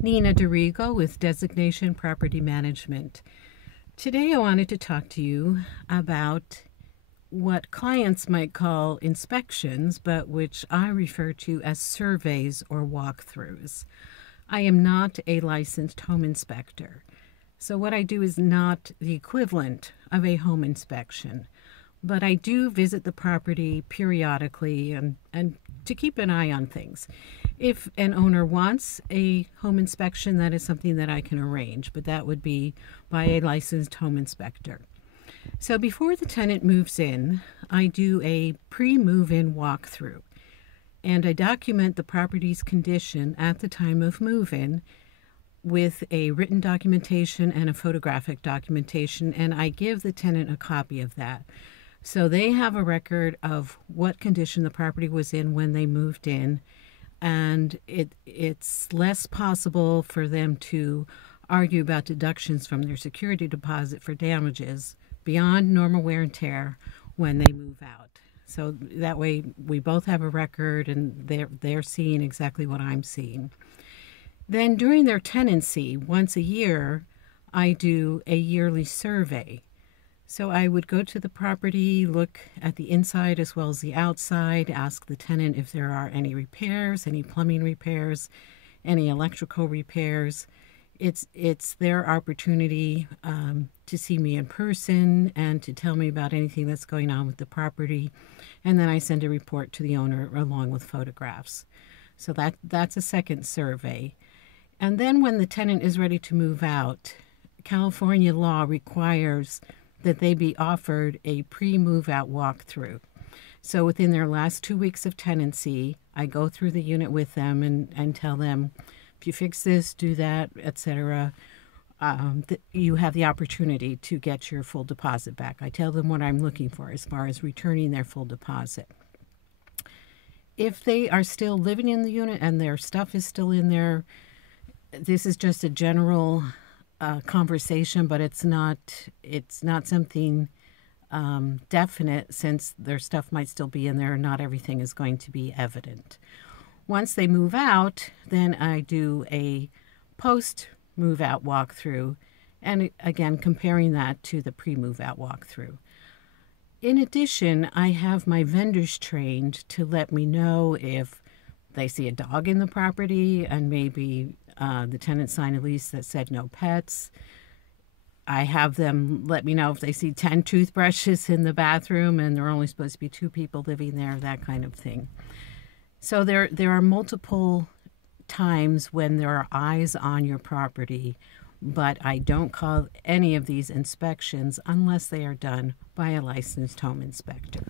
Nina DeRigo with Designation Property Management. Today I wanted to talk to you about what clients might call inspections, but which I refer to as surveys or walkthroughs. I am not a licensed home inspector, so what I do is not the equivalent of a home inspection. But I do visit the property periodically and to keep an eye on things. If an owner wants a home inspection, that is something that I can arrange, but that would be by a licensed home inspector. So before the tenant moves in, I do a pre-move-in walkthrough, and I document the property's condition at the time of move-in with a written documentation and a photographic documentation, and I give the tenant a copy of that. So they have a record of what condition the property was in when they moved in, and it's less possible for them to argue about deductions from their security deposit for damages beyond normal wear and tear when they move out. So that way we both have a record and they're seeing exactly what I'm seeing. Then during their tenancy, once a year, I do a yearly survey. So I would go to the property, look at the inside as well as the outside, ask the tenant if there are any repairs, any plumbing repairs, any electrical repairs. It's their opportunity to see me in person and to tell me about anything that's going on with the property. And then I send a report to the owner along with photographs. So that's a second survey. And then when the tenant is ready to move out, California law requires that they be offered a pre-move out walkthrough. So within their last 2 weeks of tenancy, I go through the unit with them and tell them, if you fix this, do that, etc., you have the opportunity to get your full deposit back. I tell them what I'm looking for as far as returning their full deposit. If they are still living in the unit and their stuff is still in there, this is just a general conversation, but it's not something definite, since their stuff might still be in there and not everything is going to be evident. Once they move out, then I do a post-move out walkthrough, and again comparing that to the pre-move out walkthrough. In addition, I have my vendors trained to let me know if they see a dog in the property, and maybe the tenant signed a lease that said no pets. I have them let me know if they see 10 toothbrushes in the bathroom and there are only supposed to be 2 people living there, that kind of thing. So there are multiple times when there are eyes on your property, but I don't call any of these inspections unless they are done by a licensed home inspector.